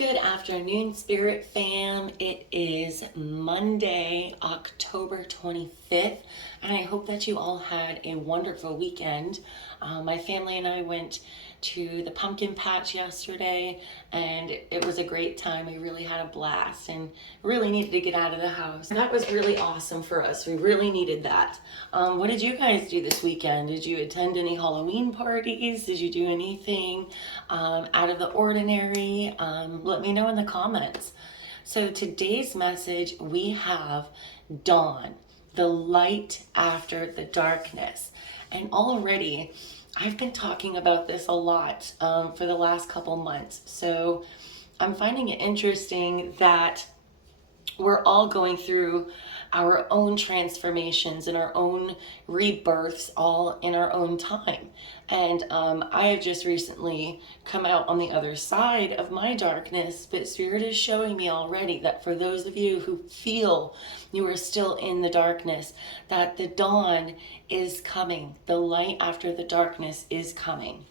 Good afternoon, Spirit fam. It is Monday, October 25th, and I hope that you all had a wonderful weekend. My family and I went to the pumpkin patch yesterday, and it was a great time. We really had a blast and really needed to get out of the house. That was really awesome for us. We really needed that. What did you guys do this weekend? Did you attend any Halloween parties? Did you do anything out of the ordinary? Let me know in the comments. So today's message, we have dawn, the light after the darkness. And already I've been talking about this a lot for the last couple months. So I'm finding it interesting that we're all going through our own transformations and our own rebirths all in our own time. And I have just recently come out on the other side of my darkness, but Spirit is showing me already that for those of you who feel you are still in the darkness, that the dawn is coming. The light after the darkness is coming.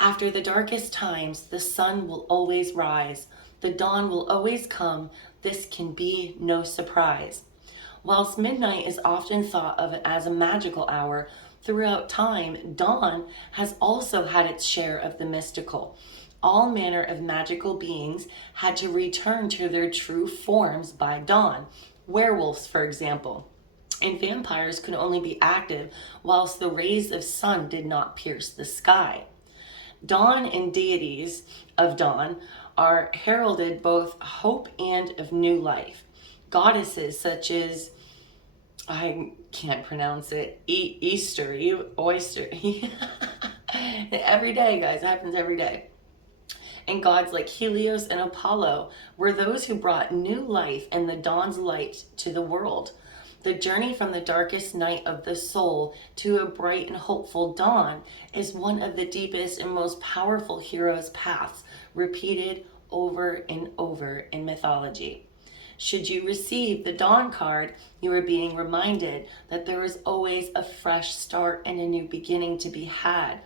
After the darkest times, the sun will always rise. The dawn will always come. This can be no surprise. Whilst midnight is often thought of as a magical hour, throughout time, dawn has also had its share of the mystical. All manner of magical beings had to return to their true forms by dawn. Werewolves, for example, and vampires could only be active whilst the rays of sun did not pierce the sky. Dawn and deities of dawn are heralded both hope and of new life. Goddesses such as, I can't pronounce it, Easter, oyster. Every day, guys, it happens every day. And gods like Helios and Apollo were those who brought new life and the dawn's light to the world. The journey from the darkest night of the soul to a bright and hopeful dawn is one of the deepest and most powerful heroes' paths, repeated over and over in mythology. Should you receive the dawn card, you are being reminded that there is always a fresh start and a new beginning to be had.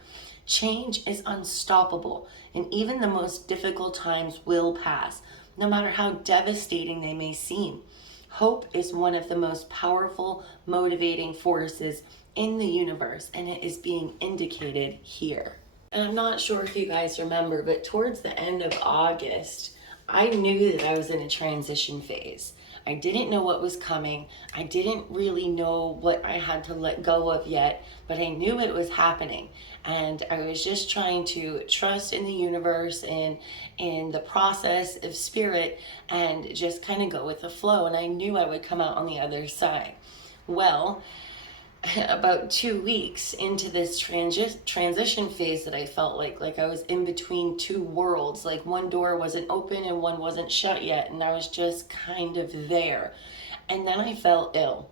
Change is unstoppable, and even the most difficult times will pass, no matter how devastating they may seem. Hope is one of the most powerful, motivating forces in the universe, and it is being indicated here. And I'm not sure if you guys remember, but towards the end of August, I knew that I was in a transition phase. I didn't know what was coming. I didn't really know what I had to let go of yet, but I knew it was happening. And I was just trying to trust in the universe and in the process of spirit and just kind of go with the flow. And I knew I would come out on the other side. Well, about 2 weeks into this transition phase that I felt like I was in between two worlds, like one door wasn't open and one wasn't shut yet, and I was just kind of there. And then I fell ill,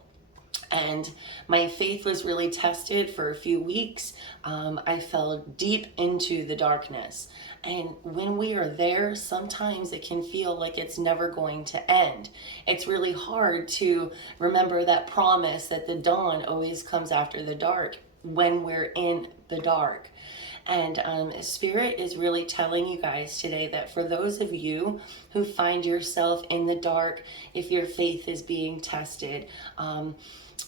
and my faith was really tested for a few weeks. I fell deep into the darkness, and when we are there, sometimes it can feel like it's never going to end. It's really hard to remember that promise that the dawn always comes after the dark when we're in the dark. And Spirit is really telling you guys today that for those of you who find yourself in the dark, if your faith is being tested,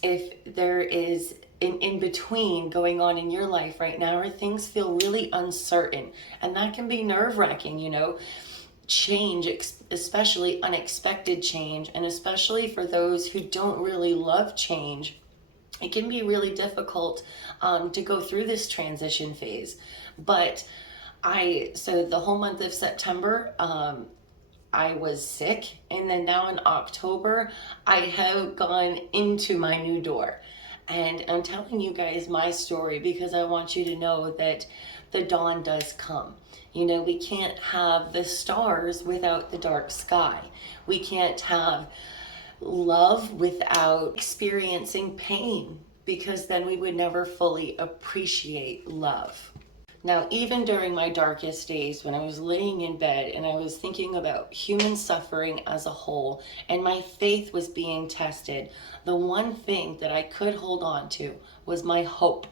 if there is in between going on in your life right now, or things feel really uncertain, and that can be nerve-wracking, change, especially unexpected change, and especially for those who don't really love change, it can be really difficult to go through this transition phase. But so the whole month of September, I was sick, and then now in October, I have gone into my new door. And I'm telling you guys my story because I want you to know that the dawn does come. We can't have the stars without the dark sky. We can't have love without experiencing pain, because then we would never fully appreciate love. Now, even during my darkest days, when I was laying in bed and I was thinking about human suffering as a whole, and my faith was being tested, the one thing that I could hold on to was my hope.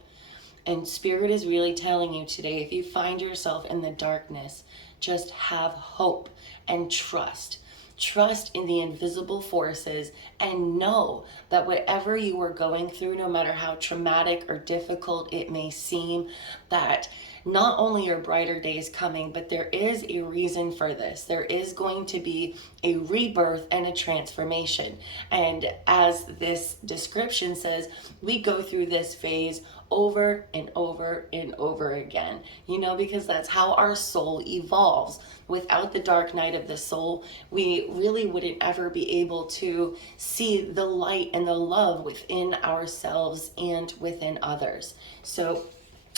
And Spirit is really telling you today, if you find yourself in the darkness, just have hope and trust. Trust in the invisible forces and know that whatever you are going through, no matter how traumatic or difficult it may seem, that not only are brighter days coming, but there is a reason for this. There is going to be a rebirth and a transformation. And as this description says, we go through this phase over and over and over again, because that's how our soul evolves. Without the dark night of the soul, we really wouldn't ever be able to see the light and the love within ourselves and within others. So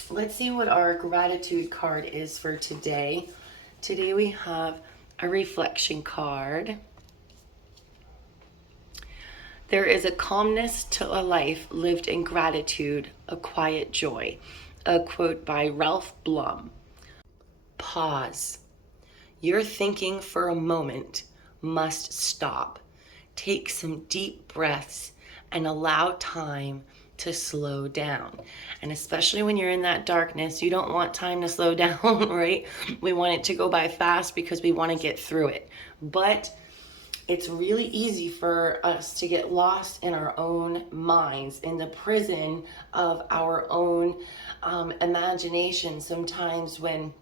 let's see what our gratitude card is for today. Today we have a reflection card. There is a calmness to a life lived in gratitude, a quiet joy. A quote by Ralph Blum. Pause. Your thinking for a moment must stop. Take some deep breaths and allow time to slow down. And especially when you're in that darkness, you don't want time to slow down, right? We want it to go by fast because we want to get through it. But it's really easy for us to get lost in our own minds, in the prison of our own imagination sometimes when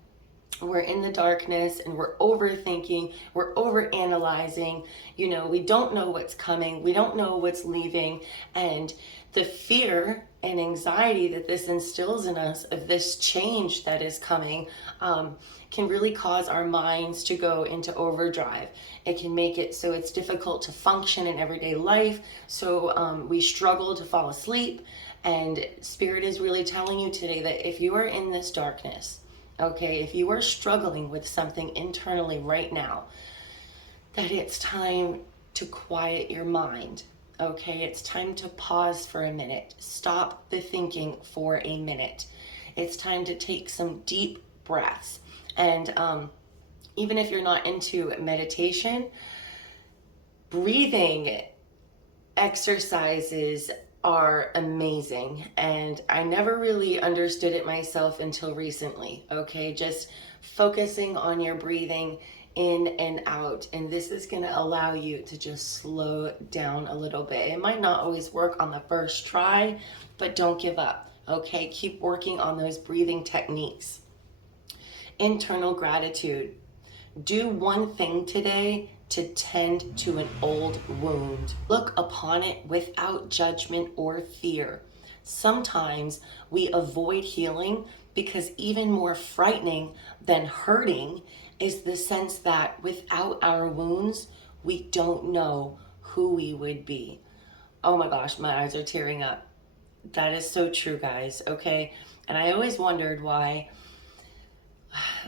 we're in the darkness and we're overthinking, we're overanalyzing, we don't know what's coming, we don't know what's leaving, and the fear and anxiety that this instills in us of this change that is coming can really cause our minds to go into overdrive. It can make it so it's difficult to function in everyday life, so we struggle to fall asleep. And Spirit is really telling you today that if you are in this darkness, okay, if you are struggling with something internally right now, that it's time to quiet your mind. Okay, it's time to pause for a minute. Stop the thinking for a minute. It's time to take some deep breaths. And even if you're not into meditation, breathing exercises are amazing, and I never really understood it myself until recently. Okay, just focusing on your breathing in and out, and this is going to allow you to just slow down a little bit. It might not always work on the first try, but don't give up. Okay, keep working on those breathing techniques. Internal gratitude. Do one thing today to tend to an old wound. Look upon it without judgment or fear. Sometimes we avoid healing because even more frightening than hurting is the sense that without our wounds, we don't know who we would be. Oh my gosh, my eyes are tearing up. That is so true, guys, okay? And I always wondered why,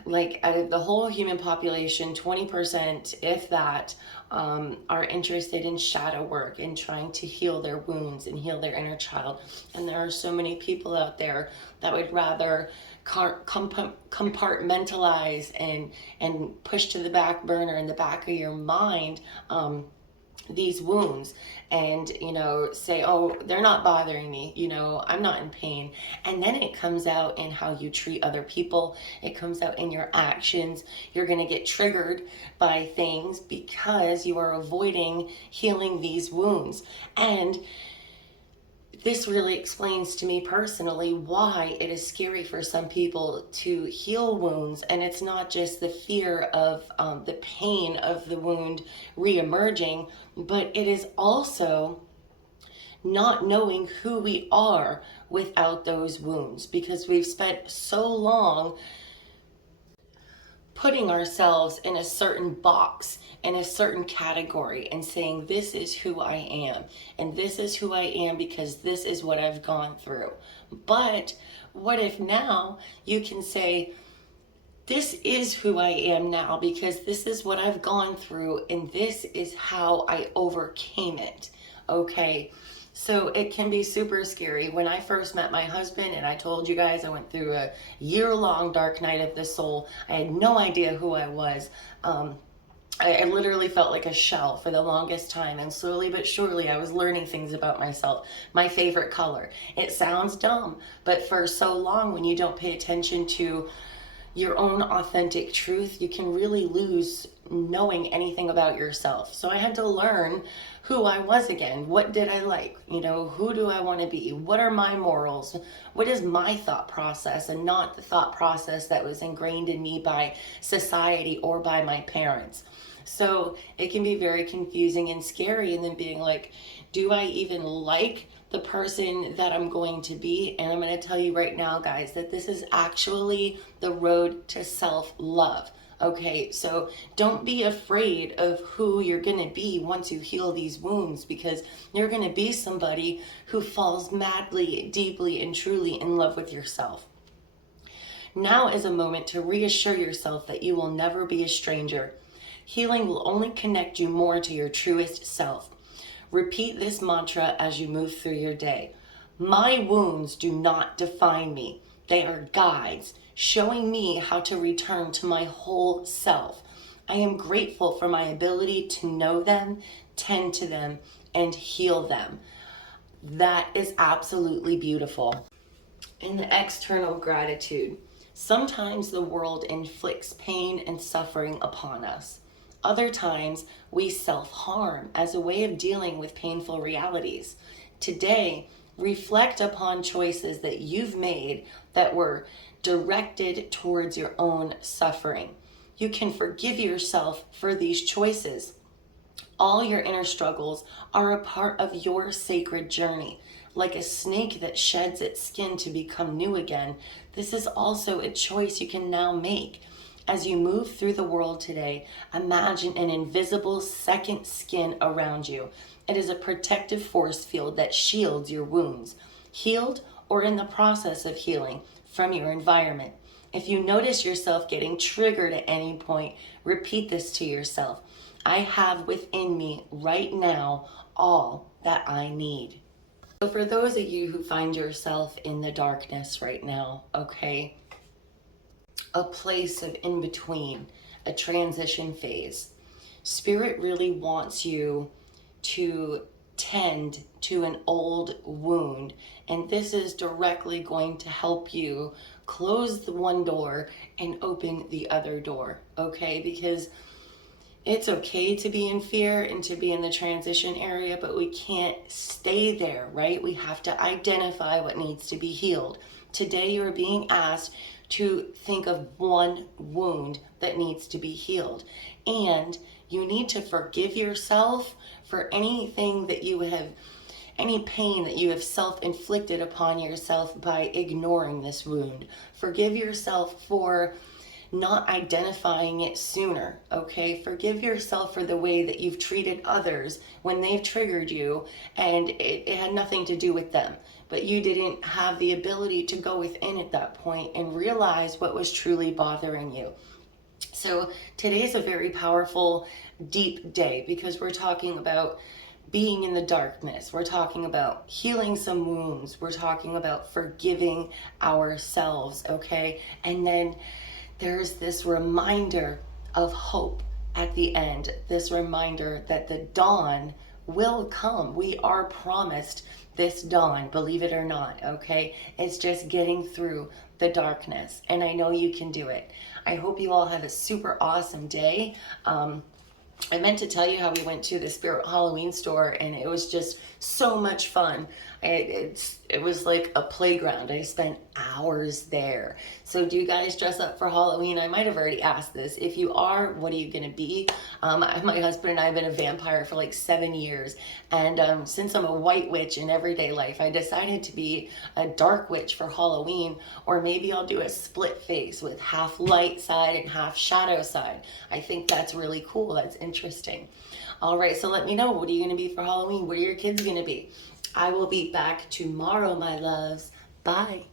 out of the whole human population, 20%, if that, are interested in shadow work and trying to heal their wounds and heal their inner child. And there are so many people out there that would rather compartmentalize and push to the back burner in the back of your mind these wounds and say, oh, they're not bothering me, I'm not in pain. And then it comes out in how you treat other people. It comes out in your actions. You're going to get triggered by things because you are avoiding healing these wounds. And this really explains to me personally why it is scary for some people to heal wounds. And it's not just the fear of the pain of the wound reemerging, but it is also not knowing who we are without those wounds, because we've spent so long putting ourselves in a certain box, in a certain category, and saying, this is who I am, and this is who I am because this is what I've gone through. But what if now you can say, this is who I am now because this is what I've gone through, and this is how I overcame it, okay? So it can be super scary. When I first met my husband, and I told you guys I went through a year-long dark night of the soul, I had no idea who I was. I literally felt like a shell for the longest time, and slowly but surely I was learning things about myself. My favorite color. It sounds dumb, but for so long when you don't pay attention to your own authentic truth, you can really lose knowing anything about yourself. So I had to learn who I was again. What did I like? You know, who do I want to be? What are my morals? What is my thought process, and not the thought process that was ingrained in me by society or by my parents. So it can be very confusing and scary, and then being like, do I even like the person that I'm going to be? And I'm going to tell you right now, guys, that this is actually the road to self-love. Okay, so don't be afraid of who you're going to be once you heal these wounds, because you're going to be somebody who falls madly, deeply, and truly in love with yourself. Now is a moment to reassure yourself that you will never be a stranger. Healing will only connect you more to your truest self. Repeat this mantra as you move through your day. My wounds do not define me. They are guides showing me how to return to my whole self. I am grateful for my ability to know them, tend to them, and heal them. That is absolutely beautiful. In the external gratitude, sometimes the world inflicts pain and suffering upon us. Other times, we self-harm as a way of dealing with painful realities. Today, reflect upon choices that you've made that were directed towards your own suffering. You can forgive yourself for these choices. All your inner struggles are a part of your sacred journey. Like a snake that sheds its skin to become new again, this is also a choice you can now make. As you move through the world today, imagine an invisible second skin around you. It is a protective force field that shields your wounds, healed or in the process of healing, from your environment. If you notice yourself getting triggered at any point, repeat this to yourself. I have within me right now all that I need. So for those of you who find yourself in the darkness right now, okay, a place of in between, a transition phase, Spirit really wants you to tend to an old wound, and this is directly going to help you close the one door and open the other door, okay? Because it's okay to be in fear and to be in the transition area, but we can't stay there, right? We have to identify what needs to be healed. Today, you are being asked to think of one wound that needs to be healed. And you need to forgive yourself for anything that you have, any pain that you have self-inflicted upon yourself by ignoring this wound. Forgive yourself for not identifying it sooner, okay? Forgive yourself for the way that you've treated others when they've triggered you and it had nothing to do with them, but you didn't have the ability to go within at that point and realize what was truly bothering you. So today's a very powerful, deep day because we're talking about being in the darkness. We're talking about healing some wounds. We're talking about forgiving ourselves, okay? And then there's this reminder of hope at the end, this reminder that the dawn will come. We are promised this dawn, believe it or not, okay? It's just getting through the darkness, and I know you can do it. I hope you all have a super awesome day. I meant to tell you how we went to the Spirit Halloween store, and it was just so much fun. It was like a playground. I spent hours there. So do you guys dress up for Halloween? I might have already asked this. If you are, what are you going to be? My husband and I have been a vampire for like 7 years. And since I'm a white witch in everyday life, I decided to be a dark witch for Halloween. Or maybe I'll do a split face with half light side and half shadow side. I think that's really cool. That's interesting. All right, so let me know. What are you going to be for Halloween? What are your kids going to be? I will be back tomorrow, my loves. Bye.